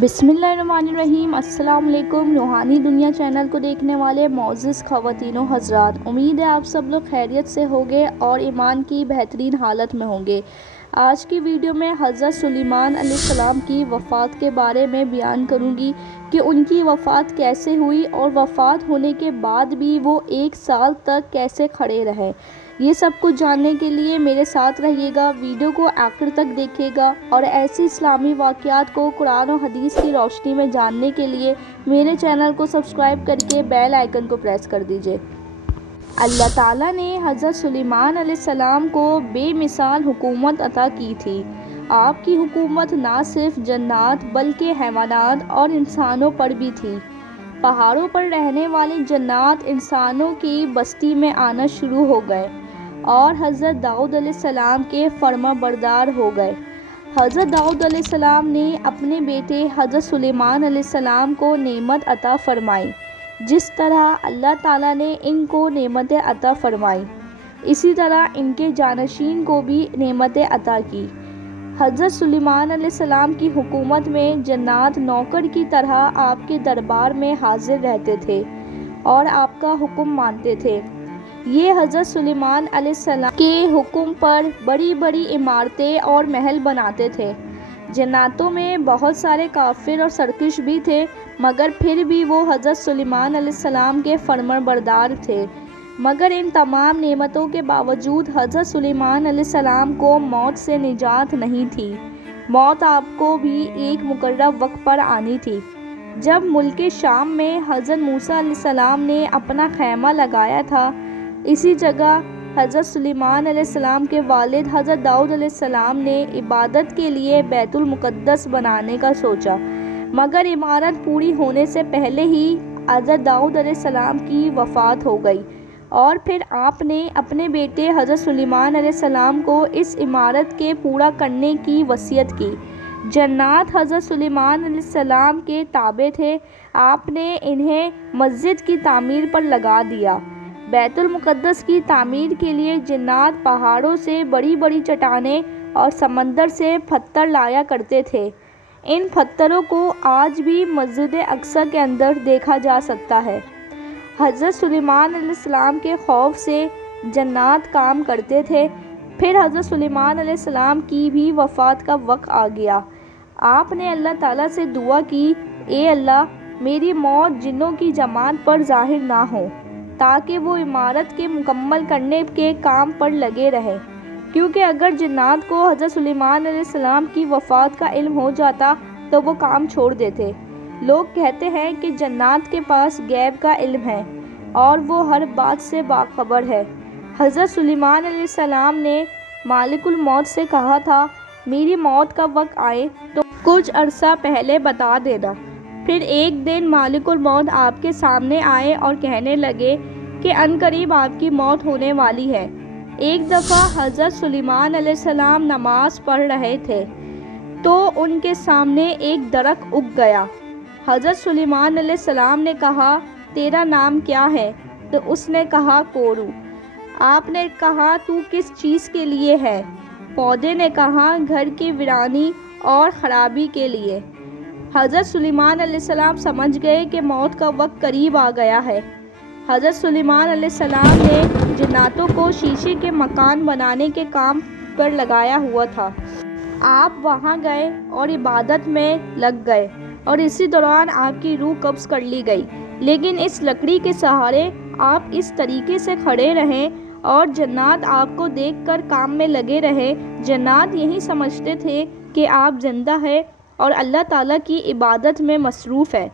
بسم اللہ الرحمن الرحیم۔ السلام علیکم روحانی دنیا چینل کو دیکھنے والے معزز خواتین و حضرات، امید ہے آپ سب لوگ خیریت سے ہوں گے اور ایمان کی بہترین حالت میں ہوں گے۔ آج کی ویڈیو میں حضرت سلیمان علیہ السلام کی وفات کے بارے میں بیان کروں گی کہ ان کی وفات کیسے ہوئی اور وفات ہونے کے بعد بھی وہ 1 سال تک کیسے کھڑے رہے۔ یہ سب کچھ جاننے کے لیے میرے ساتھ رہیے گا، ویڈیو کو آخر تک دیکھیے گا اور ایسی اسلامی واقعات کو قرآن و حدیث کی روشنی میں جاننے کے لیے میرے چینل کو سبسکرائب کر کے بیل آئیکن کو پریس کر دیجیے۔ اللہ تعالیٰ نے حضرت سلیمان علیہ السلام کو بے مثال حکومت عطا کی تھی۔ آپ کی حکومت نہ صرف جنات بلکہ حیوانات اور انسانوں پر بھی تھی۔ پہاڑوں پر رہنے والے جنات انسانوں کی بستی میں آنا شروع ہو گئے اور حضرت داؤد علیہ السلام کے فرما بردار ہو گئے۔ حضرت داؤد علیہ السلام نے اپنے بیٹے حضرت سلیمان علیہ السلام کو نعمت عطا فرمائی، جس طرح اللہ تعالیٰ نے ان کو نعمتیں عطا فرمائی، اسی طرح ان کے جانشین کو بھی نعمتیں عطا کی۔ حضرت سلیمان علیہ السلام کی حکومت میں جنات نوکر کی طرح آپ کے دربار میں حاضر رہتے تھے اور آپ کا حکم مانتے تھے۔ یہ حضرت سلیمان علیہ السلام کے حکم پر بڑی بڑی عمارتیں اور محل بناتے تھے۔ جناتوں میں بہت سارے کافر اور سرکش بھی تھے، مگر پھر بھی وہ حضرت سلیمان علیہ السلام کے فرمان بردار تھے۔ مگر ان تمام نعمتوں کے باوجود حضرت سلیمان علیہ السلام کو موت سے نجات نہیں تھی۔ موت آپ کو بھی ایک مقررہ وقت پر آنی تھی۔ جب ملک شام میں حضرت موسیٰ علیہ السلام نے اپنا خیمہ لگایا تھا، اسی جگہ حضرت سلیمان علیہ السلام کے والد حضرت داؤد علیہ السلام نے عبادت کے لیے بیت المقدس بنانے کا سوچا، مگر عمارت پوری ہونے سے پہلے ہی حضرت داؤد علیہ السلام کی وفات ہو گئی اور پھر آپ نے اپنے بیٹے حضرت سلیمان علیہ السلام کو اس عمارت کے پورا کرنے کی وصیت کی۔ جنات حضرت سلیمان علیہ السلام کے تابع تھے، آپ نے انہیں مسجد کی تعمیر پر لگا دیا۔ بیت المقدس کی تعمیر کے لیے جنات پہاڑوں سے بڑی بڑی چٹانیں اور سمندر سے پتھر لایا کرتے تھے۔ ان پتھروں کو آج بھی مسجد اقصی کے اندر دیکھا جا سکتا ہے۔ حضرت سلیمان علیہ السلام کے خوف سے جنات کام کرتے تھے۔ پھر حضرت سلیمان علیہ السلام کی بھی وفات کا وقت آ گیا۔ آپ نے اللہ تعالیٰ سے دعا کی، اے اللہ، میری موت جنوں کی جماعت پر ظاہر نہ ہو، تاکہ وہ عمارت کے مکمل کرنے کے کام پر لگے رہیں، کیونکہ اگر جنات کو حضرت سلیمان علیہ السلام کی وفات کا علم ہو جاتا تو وہ کام چھوڑ دیتے۔ لوگ کہتے ہیں کہ جنات کے پاس غیب کا علم ہے اور وہ ہر بات سے باخبر ہے۔ حضرت سلیمان علیہ السلام نے مالک الموت سے کہا تھا، میری موت کا وقت آئے تو کچھ عرصہ پہلے بتا دینا۔ پھر ایک دن مالک الموت آپ کے سامنے آئے اور کہنے لگے کہ عنقریب آپ کی موت ہونے والی ہے۔ ایک دفعہ حضرت سلیمان علیہ السلام نماز پڑھ رہے تھے تو ان کے سامنے ایک درخت اگ گیا۔ حضرت سلیمان علیہ السلام نے کہا، تیرا نام کیا ہے؟ تو اس نے کہا، کورو۔ آپ نے کہا، تو کس چیز کے لیے ہے؟ پودے نے کہا، گھر کی ویرانی اور خرابی کے لیے۔ حضرت سلیمان علیہ السلام سمجھ گئے کہ موت کا وقت قریب آ گیا ہے۔ حضرت سلیمان علیہ السلام نے جناتوں کو شیشے کے مکان بنانے کے کام پر لگایا ہوا تھا۔ آپ وہاں گئے اور عبادت میں لگ گئے اور اسی دوران آپ کی روح قبض کر لی گئی، لیکن اس لکڑی کے سہارے آپ اس طریقے سے کھڑے رہیں اور جنات آپ کو دیکھ کر کام میں لگے رہے۔ جنات یہی سمجھتے تھے کہ آپ زندہ ہیں اور اللہ تعالیٰ کی عبادت میں مصروف ہے۔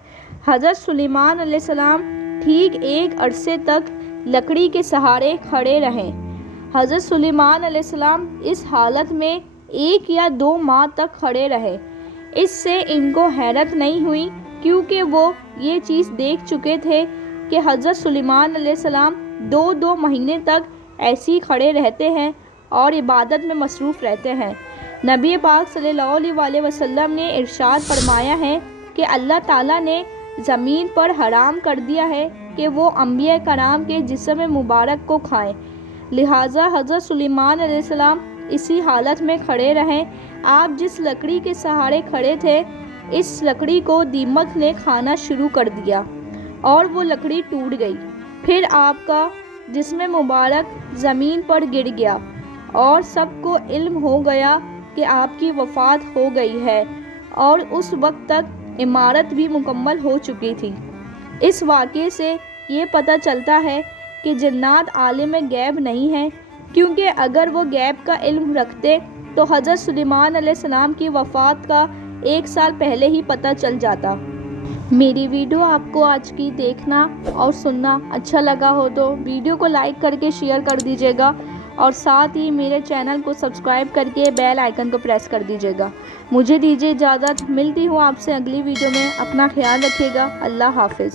حضرت سلیمان علیہ السلام ٹھیک ایک عرصے تک لکڑی کے سہارے کھڑے رہے۔ حضرت سلیمان علیہ السلام اس حالت میں 1 یا 2 ماہ تک کھڑے رہے۔ اس سے ان کو حیرت نہیں ہوئی، کیونکہ وہ یہ چیز دیکھ چکے تھے کہ حضرت سلیمان علیہ السلام 2 مہینے تک ایسے ہی کھڑے رہتے ہیں اور عبادت میں مصروف رہتے ہیں۔ نبی پاک صلی اللہ علیہ وسلم نے ارشاد فرمایا ہے کہ اللہ تعالیٰ نے زمین پر حرام کر دیا ہے کہ وہ انبیاء کرام کے جسم مبارک کو کھائیں، لہٰذا حضرت سلیمان علیہ السلام اسی حالت میں کھڑے رہیں۔ آپ جس لکڑی کے سہارے کھڑے تھے اس لکڑی کو دیمک نے کھانا شروع کر دیا اور وہ لکڑی ٹوٹ گئی۔ پھر آپ کا جسم مبارک زمین پر گر گیا اور سب کو علم ہو گیا کہ آپ کی وفات ہو گئی ہے، اور اس وقت تک عمارت بھی مکمل ہو چکی تھی۔ اس واقعے سے یہ پتہ چلتا ہے کہ جنات عالم غیب نہیں ہیں، کیونکہ اگر وہ غیب کا علم رکھتے تو حضرت سلیمان علیہ السلام کی وفات کا 1 سال پہلے ہی پتہ چل جاتا۔ میری ویڈیو آپ کو آج کی دیکھنا اور سننا اچھا لگا ہو تو ویڈیو کو لائک کر کے شیئر کر دیجیے گا، اور ساتھ ہی میرے چینل کو سبسکرائب کر کے بیل آئیکن کو پریس کر دیجیے گا۔ مجھے دیجیے اجازت، ملتی ہوں آپ سے اگلی ویڈیو میں۔ اپنا خیال رکھیے گا۔ اللہ حافظ۔